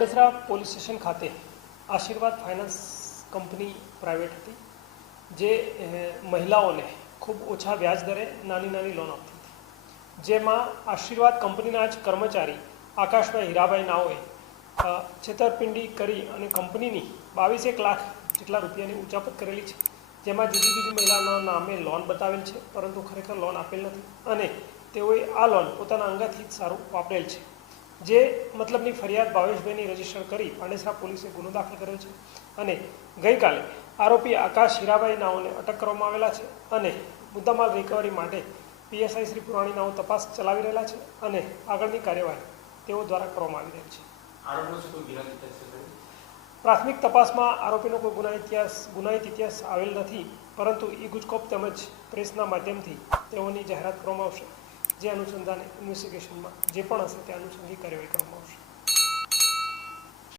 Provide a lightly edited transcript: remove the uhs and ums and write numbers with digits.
Pandesara police station ખાતે આશીર્વાદ finance company private હતી, જે મહિલાઓને ખૂબ ઓછા વ્યાજ દરે નાની નાની લોન આપતી હતી, જેમાં આશીર્વાદ કંપનીના જ કર્મચારી આકાશભાઈ હીરાભાઈ નાઓએ છેતરપિંડી કરી અને કંપનીની 22 લાખ જેટલા રૂપિયાની ઉચાપત કરેલી છે, જેમાં જુદી મહિલાના નામે લોન બતાવેલ છે, પરંતુ ખરેખર લોન આપેલ નથી અને તેઓએ આ લોન પોતાના અંગતથી જ સારું વાપરેલ છે, જે મતલબની ફરિયાદ ભાવેશભાઈની રજીસ્ટર કરી પાંડેસરા પોલીસે ગુનો દાખલ કર્યો છે અને ગઈકાલે આરોપી આકાશ હીરાભાઈ નાઓને અટક કરવામાં આવેલા છે અને મુદ્દામાલ રિકવરી માટે પીએસઆઈ શ્રી પુરાણી નાઓ તપાસ ચલાવી રહેલા છે અને આગળની કાર્યવાહી તેઓ દ્વારા કરવામાં આવી રહી છે। પ્રાથમિક તપાસમાં આરોપીનો કોઈ ગુનાહિત ઇતિહાસ આવેલ નથી, પરંતુ ઈ ગુજકોપ તેમજ પ્રેસના માધ્યમથી તેઓની જાહેરાત કરવામાં આવશે, જે અનુસંધાને ઇન્વેસ્ટિગેશનમાં જે પણ હશે તે અનુસંધાનિક કાર્યવાહી કરવામાં આવશે।